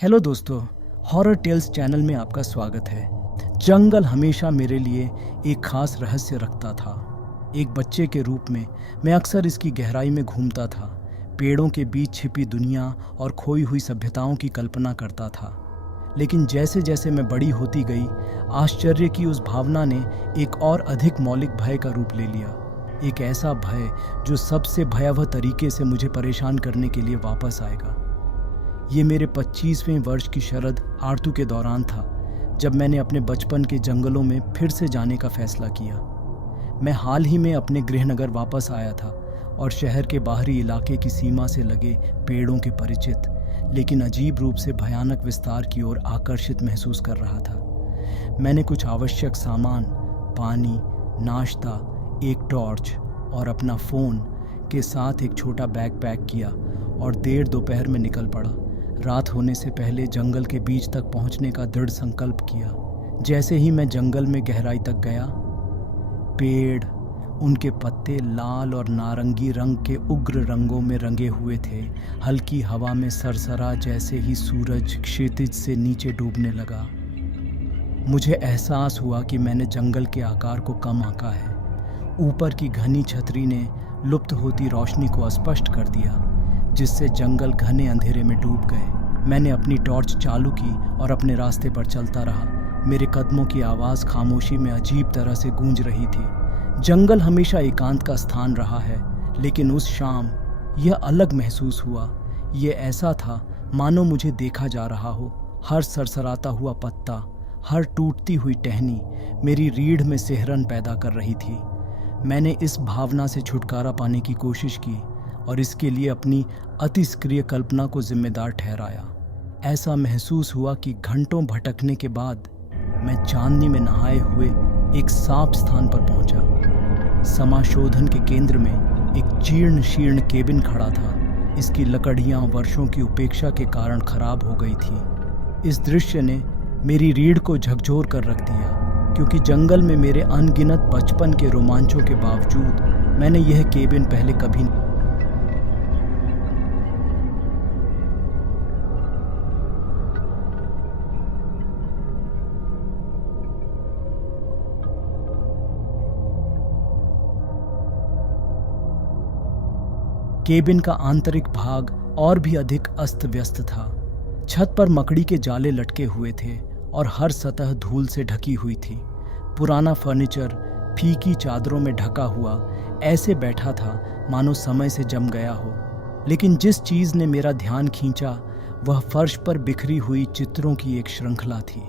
Hello दोस्तों, horror tales channel में आपका स्वागत है। जंगल हमेशा मेरे लिए एक खास रहस्य रखता था। एक बच्चे के रूप में मैं अक्सर इसकी गहराई में घूमता था, पेड़ों के बीच छिपी दुनिया और खोई हुई सभ्यताओं की कल्पना करता था। लेकिन जैसे जैसे मैं बड़ी होती गई, आश्चर्य की उस भावना ने एक और अधिक मौलिक भय का रूप ले लिया। एक ऐसा भय जो सबसे भयावह तरीके से मुझे परेशान करने के लिए वापस आएगा। ये मेरे 25वें वर्ष की शरद आरतू के दौरान था, जब मैंने अपने बचपन के जंगलों में फिर से जाने का फैसला किया। मैं हाल ही में अपने गृहनगर वापस आया था और शहर के बाहरी इलाके की सीमा से लगे पेड़ों के परिचित लेकिन अजीब रूप से भयानक विस्तार की ओर आकर्षित महसूस कर रहा था। मैंने कुछ आवश्यक सामान, पानी, नाश्ता, एक टॉर्च और अपना फ़ोन के साथ एक छोटा बैग पैक किया और देर दोपहर में निकल पड़ा। रात होने से पहले जंगल के बीच तक पहुंचने का दृढ़ संकल्प किया। जैसे ही मैं जंगल में गहराई तक गया, पेड़, उनके पत्ते लाल और नारंगी रंग के उग्र रंगों में रंगे हुए थे। हल्की हवा में सरसरा जैसे ही सूरज क्षितिज से नीचे डूबने लगा, मुझे एहसास हुआ कि मैंने जंगल के आकार को कम आंका है। ऊपर की घनी छतरी ने लुप्त होती रोशनी को स्पष्ट कर दिया, जिससे जंगल घने अंधेरे में डूब गए। मैंने अपनी टॉर्च चालू की और अपने रास्ते पर चलता रहा। मेरे कदमों की आवाज़ खामोशी में अजीब तरह से गूंज रही थी। जंगल हमेशा एकांत का स्थान रहा है, लेकिन उस शाम यह अलग महसूस हुआ। ये ऐसा था मानो मुझे देखा जा रहा हो। हर सरसराता हुआ पत्ता, हर टूटती हुई टहनी मेरी रीढ़ में सिहरन पैदा कर रही थी। मैंने इस भावना से छुटकारा पाने की कोशिश की और इसके लिए अपनी अतिस्क्रिय कल्पना को जिम्मेदार ठहराया। ऐसा महसूस हुआ कि घंटों भटकने के बाद मैं चांदनी में नहाए हुए एक साफ स्थान पर पहुंचा। समाशोधन के केंद्र में एक जीर्ण शीर्ण केबिन खड़ा था। इसकी लकड़ियां वर्षों की उपेक्षा के कारण खराब हो गई थी। इस दृश्य ने मेरी रीढ़ को झकझोर कर रख दिया, क्योंकि जंगल में मेरे अनगिनत बचपन के रोमांचों के बावजूद मैंने यह केबिन पहले कभी केबिन का आंतरिक भाग और भी अधिक अस्त व्यस्त था। छत पर मकड़ी के जाले लटके हुए थे और हर सतह धूल से ढकी हुई थी। पुराना फर्नीचर फीकी चादरों में ढका हुआ ऐसे बैठा था मानो समय से जम गया हो। लेकिन जिस चीज़ ने मेरा ध्यान खींचा वह फर्श पर बिखरी हुई चित्रों की एक श्रृंखला थी।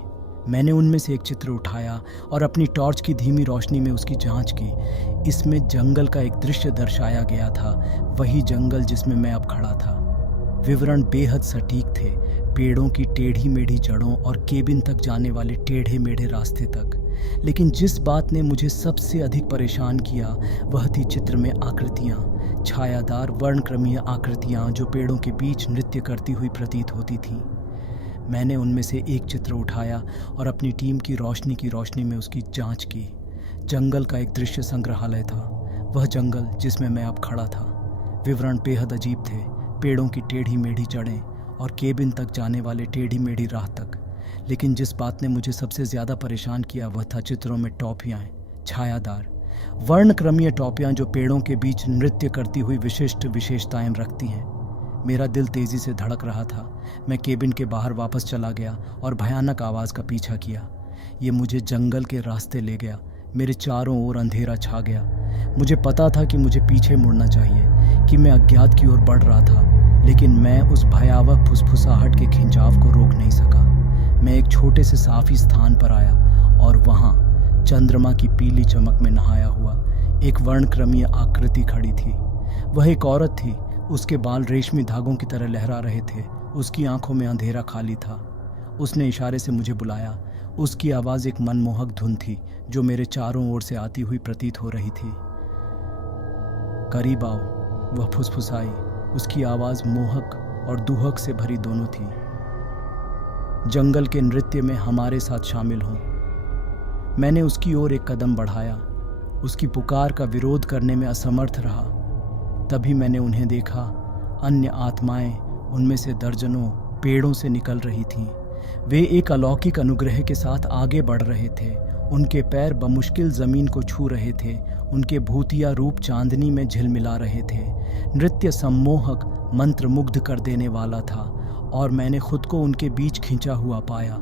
मैंने उनमें से एक चित्र उठाया और अपनी टॉर्च की धीमी रोशनी में उसकी जांच की। इसमें जंगल का एक दृश्य दर्शाया गया था, वही जंगल जिसमें मैं अब खड़ा था। विवरण बेहद सटीक थे, पेड़ों की टेढ़ी मेढ़ी जड़ों और केबिन तक जाने वाले टेढ़े मेढ़े रास्ते तक। लेकिन जिस बात ने मुझे सबसे अधिक परेशान किया वह थी चित्र में आकृतियाँ, छायादार वर्णक्रमीय आकृतियाँ जो पेड़ों के बीच नृत्य करती हुई प्रतीत होती थीं। मैंने उनमें से एक चित्र उठाया और अपनी टीम की रोशनी में उसकी जांच की। जंगल का एक दृश्य संग्रहालय था, वह जंगल जिसमें मैं अब खड़ा था। विवरण बेहद अजीब थे, पेड़ों की टेढ़ी मेढ़ी जड़ें और केबिन तक जाने वाले टेढ़ी मेढ़ी राह तक। लेकिन जिस बात ने मुझे सबसे ज़्यादा परेशान किया वह था चित्रों में टॉपियाँ, छायादार वर्णक्रमीय टॉपियाँ जो पेड़ों के बीच नृत्य करती हुई विशिष्ट विशेषताएं रखती हैं। मेरा दिल तेज़ी से धड़क रहा था। मैं केबिन के बाहर वापस चला गया और भयानक आवाज़ का पीछा किया। ये मुझे जंगल के रास्ते ले गया। मेरे चारों ओर अंधेरा छा गया। मुझे पता था कि मुझे पीछे मुड़ना चाहिए, कि मैं अज्ञात की ओर बढ़ रहा था, लेकिन मैं उस भयावह फुसफुसाहट के खिंचाव को रोक नहीं सका। मैं एक छोटे से साफ़ी स्थान पर आया और वहाँ चंद्रमा की पीली चमक में नहाया हुआ एक वर्णक्रमीय आकृति खड़ी थी। वह एक औरत थी। उसके बाल रेशमी धागों की तरह लहरा रहे थे। उसकी आंखों में अंधेरा खाली था। उसने इशारे से मुझे बुलाया। उसकी आवाज़ एक मनमोहक धुन थी जो मेरे चारों ओर से आती हुई प्रतीत हो रही थी। करीब आओ, वह फुसफुसाई। उसकी आवाज़ मोहक और दुहक से भरी दोनों थी। जंगल के नृत्य में हमारे साथ शामिल हो। मैंने उसकी ओर एक कदम बढ़ाया, उसकी पुकार का विरोध करने में असमर्थ रहा। तभी मैंने उन्हें देखा, अन्य आत्माएं, उनमें से दर्जनों, पेड़ों से निकल रही थीं। वे एक अलौकिक अनुग्रह के साथ आगे बढ़ रहे थे। उनके पैर बमुश्किल ज़मीन को छू रहे थे। उनके भूतिया रूप चांदनी में झिलमिला रहे थे। नृत्य सम्मोहक, मंत्रमुग्ध कर देने वाला था और मैंने खुद को उनके बीच खिंचा हुआ पाया।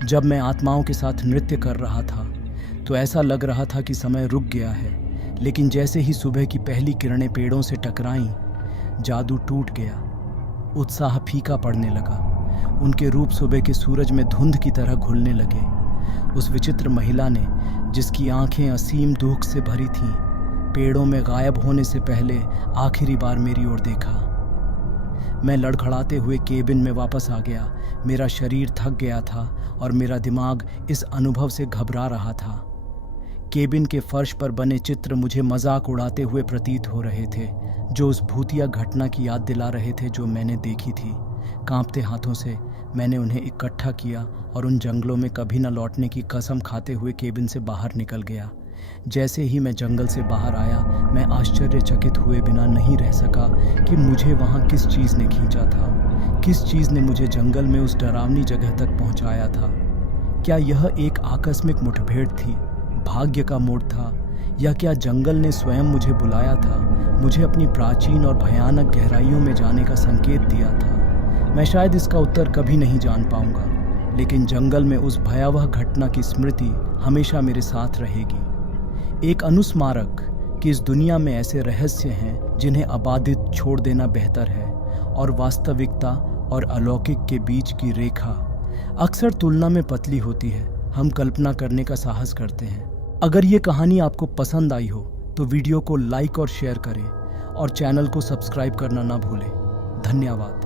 जब मैं आत्माओं के साथ नृत्य कर रहा था तो ऐसा लग रहा था कि समय रुक गया है, लेकिन जैसे ही सुबह की पहली किरणें पेड़ों से टकराईं, जादू टूट गया। उत्साह फीका पड़ने लगा। उनके रूप सुबह के सूरज में धुंध की तरह घुलने लगे। उस विचित्र महिला ने, जिसकी आंखें असीम दुख से भरी थीं, पेड़ों में गायब होने से पहले आखिरी बार मेरी ओर देखा। मैं लड़खड़ाते हुए केबिन में वापस आ गया। मेरा शरीर थक गया था और मेरा दिमाग इस अनुभव से घबरा रहा था। केबिन के फर्श पर बने चित्र मुझे मजाक उड़ाते हुए प्रतीत हो रहे थे, जो उस भूतिया घटना की याद दिला रहे थे जो मैंने देखी थी। कांपते हाथों से मैंने उन्हें इकट्ठा किया और उन जंगलों में कभी न लौटने की कसम खाते हुए केबिन से बाहर निकल गया। जैसे ही मैं जंगल से बाहर आया, मैं आश्चर्यचकित हुए बिना नहीं रह सका कि मुझे वहाँ किस चीज़ ने खींचा था। किस चीज़ ने मुझे जंगल में उस डरावनी जगह तक पहुँचाया था। क्या यह एक आकस्मिक मुठभेड़ थी, भाग्य का मोड़ था, या क्या जंगल ने स्वयं मुझे बुलाया था, मुझे अपनी प्राचीन और भयानक गहराइयों में जाने का संकेत दिया था। मैं शायद इसका उत्तर कभी नहीं जान पाऊंगा, लेकिन जंगल में उस भयावह घटना की स्मृति हमेशा मेरे साथ रहेगी। एक अनुस्मारक कि इस दुनिया में ऐसे रहस्य हैं जिन्हें अबाधित छोड़ देना बेहतर है, और वास्तविकता और अलौकिक के बीच की रेखा अक्सर तुलना में पतली होती है। हम कल्पना करने का साहस करते हैं। अगर ये कहानी आपको पसंद आई हो तो वीडियो को लाइक और शेयर करें और चैनल को सब्सक्राइब करना ना भूलें। धन्यवाद।